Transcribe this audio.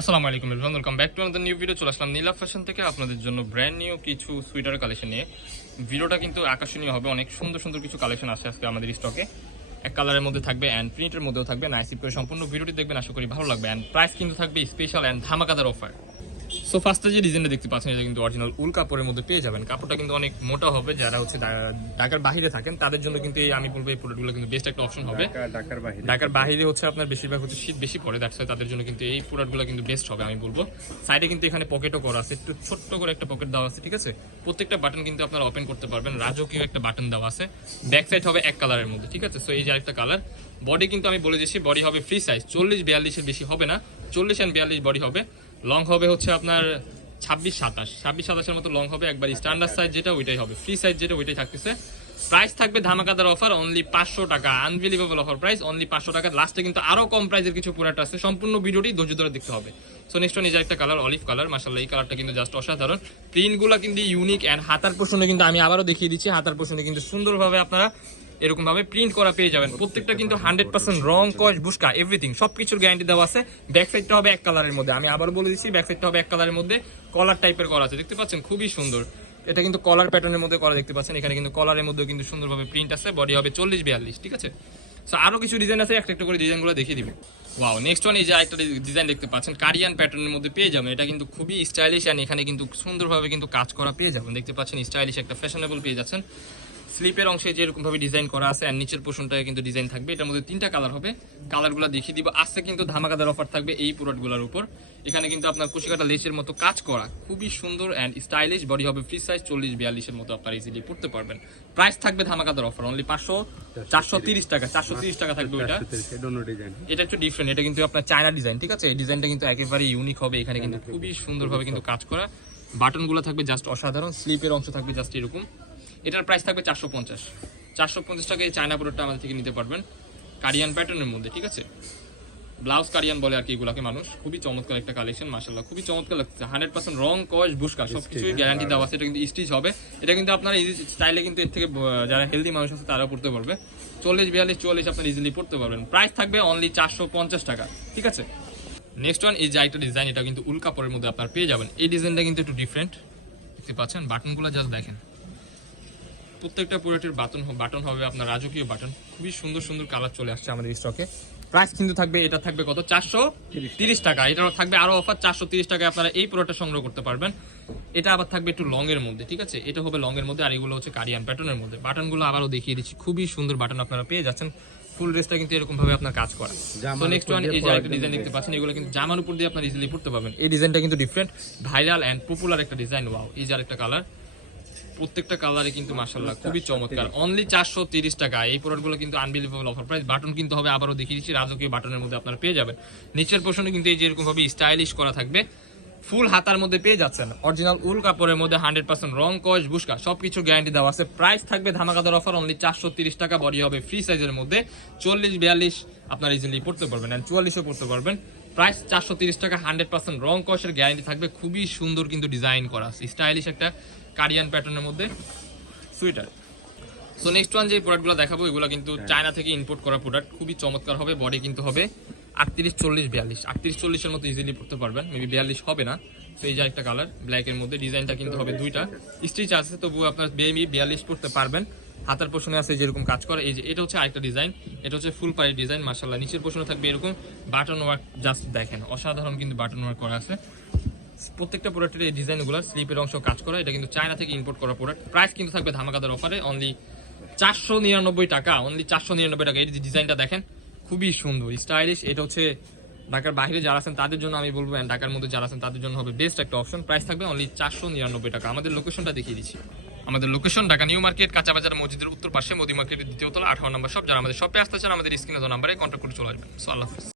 আসসালামু আলাইকুম everyone welcome back to another new video চলে আসলাম নীলা ফ্যাশন থেকে আপনাদের জন্য ব্র্যান্ড নিউ কিছু সুইটার কালেকশন নিয়ে। ভিডিওটা কিন্তু আকর্ষণীয় হবে, অনেক সুন্দর সুন্দর কিছু কালেকশন আছে আজকে আমাদের স্টকে এক কালারের মধ্যে থাকবে অ্যান্ড প্রিন্টের মধ্যেও থাকবে নাইসিপ করে সম্পূর্ণ ভিডিওটি দেখবেন, আশা করি ভালো লাগবে। অ্যান্ড প্রাইস কিন্তু থাকবে স্পেশাল অ্যান্ড ধামাকাদার অফার সো ফার্স্টে যে ডিজাইনটা দেখতে পাচ্ছেন এটা কিন্তু অরিজিনাল উল কাপড়ের মধ্যে পেয়ে যাবেন। কাপড়টা কিন্তু অনেক মোটা হবে যারা হচ্ছে ঢাকার বাইরে থাকেন তাদের জন্য কিন্তু এই আমি বলব এই প্রোডাক্টগুলো কিন্তু বেস্ট একটা অপশন হবে। ঢাকার বাহিরে। ঢাকার বাইরে হচ্ছে আপনার বেশিরভাগ হচ্ছে শীত বেশি পড়ে দ্যাটস তাদের জন্য কিন্তু এই প্রোডাক্টগুলো কিন্তু বেস্ট হবে আমি বলব। সাইডে কিন্তু এখানে পকেটও করা আছে একটু ছোট্ট করে একটা পকেট দেওয়া আছে ঠিক আছে? প্রত্যেকটা বাটন কিন্তু আপনারা ওপেন করতে পারবেন রাজকীয় একটা বাটন দেওয়া আছে। ব্যাক সাইড হবে এক কালারের মধ্যে ঠিক আছে? সো এই যে আরেকটা কালার বডি কিন্তু আমি বলে দিয়েছি বডি হবে ফ্রি সাইজ চল্লিশ বিয়াল্লিশের বেশি হবে না চল্লিশ অ্যান্ড বিয়াল্লিশ বডি হবে। লং হবে হচ্ছে আপনার ছাব্বিশ সাতাশ। ছাব্বিশ সাতাশের মতো লং হবে, একবার স্ট্যান্ডার্ড সাইজ যেটা ওইটাই হবে। ফ্রি সাইজ যেটা ওইটাই থাকতেছে। প্রাইস থাকবে ধামাকাদার অফার অনলি পাঁচশো টাকা। আনবিলিভেবল অফার প্রাইস অনলি পাঁচশো টাকা। লাস্টে কিন্তু আরও কম প্রাইসের কিছু প্রোডাক্ট আছে। সম্পূর্ণ ভিডিওটি ধৈর্য ধরে দেখতে হবে। সো নেক্সট নিজের একটা কালার অলিভ কালার মাসাল্লাহ এই কালারটা কিন্তু জাস্ট অসাধারণ। প্রিন্টগুলো কিন্তু ইউনিক অ্যান্ড হাতার পোষণে কিন্তু আমি আবারও দেখিয়ে দিচ্ছি। হাতার পোষণে কিন্তু সুন্দরভাবে আপনারা এরকম ভাবে প্রিন্ট করা পেয়ে যাবেন। প্রত্যেকটা কিন্তু হান্ড্রেড পার্সেন্ট রং কস বুস্কা এভরিথিং সবকিছুর গ্যারান্টি দেওয়া আছে। ব্যাক সাইডটা হবে এক কালারের মধ্যে। আমি আবার বলে দিচ্ছি ব্যাক সাইডটা হবে এক কালারের মধ্যে। কলার টাইপের করা আছে। দেখতে পাচ্ছেন, খুবই সুন্দর। এটা কিন্তু কলার প্যাটার্নের মধ্যে করা দেখতে পাচ্ছেন। এখানে কিন্তু কলারের মধ্যে কিন্তু সুন্দরভাবে প্রিন্ট আছে। বডি হবে চল্লিশ বিয়াল্লিশ, ঠিক আছে? সো আরও কিছু ডিজাইন আছে। একটা একটা করে ডিজাইনগুলো দেখিয়ে দিবে। ওয়াও নেক্সট ওয়ান এই যে একটা ডিজাইন দেখতে পাচ্ছেন কারিয়ান প্যাটার্নের মধ্যে পেয়ে যাবেন। এটা কিন্তু খুবই স্টাইলিশ অ্যান্ড এখানে কিন্তু সুন্দরভাবে কিন্তু কাজ করা পেয়ে যাবেন। দেখতে পাচ্ছেন স্টাইলিশ একটা ফ্যাশনেবল পেয়ে যাচ্ছেন। স্লিপের অংশে যেরকম ভাবে ডিজাইন করা আছে আর নিচের পোর্শনটায় কিন্তু ডিজাইন থাকবে। এটার মধ্যে তিনটা কালার হবে। কালারগুলো দেখিয়ে দিব। আজকে কিন্তু ধামাকাদার অফার থাকবে এই প্রোডাক্টগুলোর উপর। এখানে কিন্তু আপনার কুশিকাটা লেসের মতো কাজ করা। খুবই সুন্দর অ্যান্ড স্টাইলিশ বডি হবে ফ্রি সাইজ চল্লিশ বিয়াল্লিশের মতো আপনারা ইজিলি পড়তে পারবেন। প্রাইস থাকবে ধামাকাদার অফার অনলি পাঁচশো চারশো তিরিশ টাকা চারশো তিরিশ টাকা থাকবে ওইটা। এটা একটু ডিফারেন্ট এটা কিন্তু আপনার চায়না ডিজাইন ঠিক আছে? এই ডিজাইনটা কিন্তু একেবারে ইউনিক হবে। এখানে কিন্তু খুবই সুন্দরভাবে কিন্তু কাজ করা। বাটনগুলো থাকবে জাস্ট অসাধারণ। স্লিপের অংশ থাকবে জাস্ট এরকম। এটার প্রাইস থাকবে চারশো পঞ্চাশ। চারশো পঞ্চাশ টাকা এই চায়না প্রোডাক্টটা আমাদের থেকে নিতে পারবেন কারিয়ান প্যাটার্নের মধ্যে ঠিক আছে? ব্লাউজ কারিয়ান বলে আর কি এগুলাকে মানুষ। খুবই চমৎকার একটা কালেকশন মাসাল্লাহ খুবই চমৎকার লাগছে। হান্ড্রেড পার্সেন্ট রং কস বুস্কা সবকিছুই গ্যারান্টি দেওয়া আছে এটা কিন্তু স্টিচ হবে। এটা কিন্তু আপনারা ইজি স্টাইলে কিন্তু এর থেকে যারা হেলদি মানুষ আছে তারাও পড়তে পারবে। চল্লিশ বিয়াল্লিশ চল্লিশ আপনার ইজিলি পড়তে পারবেন। প্রাইস থাকবে অনলি চারশো পঞ্চাশ টাকা ঠিক আছে? নেক্সট ওয়ান এই যে একটা ডিজাইন এটা কিন্তু উল কাপড়ের মধ্যে আপনার পেয়ে যাবেন। এই ডিজাইনটা কিন্তু একটু ডিফারেন্ট দেখতে পাচ্ছেন? বাটনগুলো জাস্ট দেখেন। প্রত্যেকটা প্রোডাক্টের বাটন বাটন হবে আপনার রাজকীয় বাটন। খুবই সুন্দর সুন্দর কালার চলে আসছে আমাদের স্টকে প্রাইস কিন্তু থাকবে এটা থাকবে কত? চারশো তিরিশ টাকা। এটা থাকবে আরও অফার চারশো তিরিশ টাকায় আপনারা এই প্রোডাক্টটা সংগ্রহ করতে পারবেন। এটা আবার থাকবে একটু লং এর মধ্যে ঠিক আছে? এটা হবে লং এর মধ্যে আর এগুলো হচ্ছে কারিয়ান প্যাটার্নের মধ্যে। বাটনগুলো আবারও দেখিয়ে দিচ্ছি খুবই সুন্দর বাটন আপনারা পেয়ে যাচ্ছেন। ফুল ড্রেসটা কিন্তু এরকম ভাবে আপনার কাজ করা। তো নেক্সট ওয়ান এই যে একটা ডিজাইন দেখতে পাচ্ছেন। এগুলো কিন্তু জামার উপর দিয়ে আপনার ইজিলি পড়তে পারবেন। এই ডিজাইনটা কিন্তু ডিফারেন্ট ভাইরাল এন্ড পপুলার একটা ডিজাইন ওয়াও এই যে আরেকটা কালার প্রত্যেকটা কালারে কিন্তু মাশাল্লাহ খুবই চমৎকার। অনলি চারশো তিরিশ টাকা। এই প্রোডাক্টগুলো কিন্তু আনবিলিভেবল অফার প্রাইস বাটন কিন্তু হবে, আবারও দেখিয়ে দিচ্ছি, রাজকীয় বাটনের মধ্যে আপনারা পেয়ে যাবেন। নিচের পোর্শনে কিন্তু এই যে এরকম ভাবে স্টাইলিশ করা থাকবে ফুল হাতার মধ্যে পেয়ে যাচ্ছেন। অরিজিনাল উল কাপড়ের মধ্যে হান্ড্রেড পার্সেন্ট রং, কস, বুস্কা, সবকিছু গ্যারান্টি দেওয়া আছে। প্রাইস থাকবে ধামাকাদার অফার অনলি চারশো তিরিশ টাকা। বডি হবে ফ্রি সাইজের মধ্যে। চল্লিশ, বিয়াল্লিশ, আপনার ইজিলি পড়তে পারবেন। অ্যান্ড চুয়াল্লিশও পড়তে পারবেন। প্রাইস চারশো তিরিশ টাকা হান্ড্রেড পার্সেন্ট রং কসের গ্যারান্টি থাকবে। খুবই সুন্দর কিন্তু ডিজাইন করা আছে। স্টাইলিশ একটা কারিয়ান প্যাটার্নের মধ্যে সুইটার। সো নেক্সট ওয়ান যে প্রোডাক্টগুলো দেখাবো এগুলো কিন্তু চায়না থেকে ইম্পোর্ট করা প্রোডাক্ট খুবই চমৎকার হবে বডি কিন্তু হবে আটত্রিশ চল্লিশ বিয়াল্লিশ। আটত্রিশ চল্লিশের মতো ইজিলি পড়তে পারবেন মেবি বিয়াল্লিশ হবে না। তো এই যে একটা কালার ব্ল্যাকের মধ্যে ডিজাইনটা কিন্তু হবে দুইটা। স্টিচ আছে। তবু আপনার বেবি বিয়াল্লিশ পড়তে পারবেন। হাতার পোষণে আছে যেরকম কাজ করে। এই যে, এটা হচ্ছে আরেকটা ডিজাইন এটা হচ্ছে ফুল পাড়ি ডিজাইন মার্শাল্লাহ নিচের পোষণে থাকবে এরকম বাটন ওয়ার্ক জাস্ট দেখেন, অসাধারণ কিন্তু বাটন ওয়ার্ক করা আছে। প্রত্যেকটা প্রোডাক্টের এই ডিজাইনগুলো স্লিপের অংশ কাজ করা, এটা কিন্তু চায়না থেকে ইম্পোর্ট করা প্রোডাক্ট প্রাইস কিন্তু থাকবে ধামাকাদার অফারে অনলি চারশো নিরানব্বই টাকা অনলি চারশো নিরানব্বই টাকা। এই ডিজাইনটা দেখেন, খুবই সুন্দর স্টাইলিশ এটা হচ্ছে ঢাকার বাইরে যারা আছেন, তাদের জন্য আমি বলব অ্যান্ড ঢাকার মধ্যে যারা আছেন, তাদের জন্য হবে বেস্ট একটা অপশন প্রাইস থাকবে অনলি চারশো নিরানব্বই টাকা। আমাদের লোকেশনটা দেখিয়ে দিচ্ছি। আমাদের লোকেশন ঢাকা নিউ মার্কেট কাঁচা বাজার মসজিদের উত্তর পাশে, মোদি মার্কেটের দ্বিতীয় তলা, আঠারো নম্বর সব যারা আমাদের শপে আসতে চান, আমাদের স্ক্রিনে নাম্বারে কন্ট্যাক্ট করে চলে আসবেন। সো আল্লাহ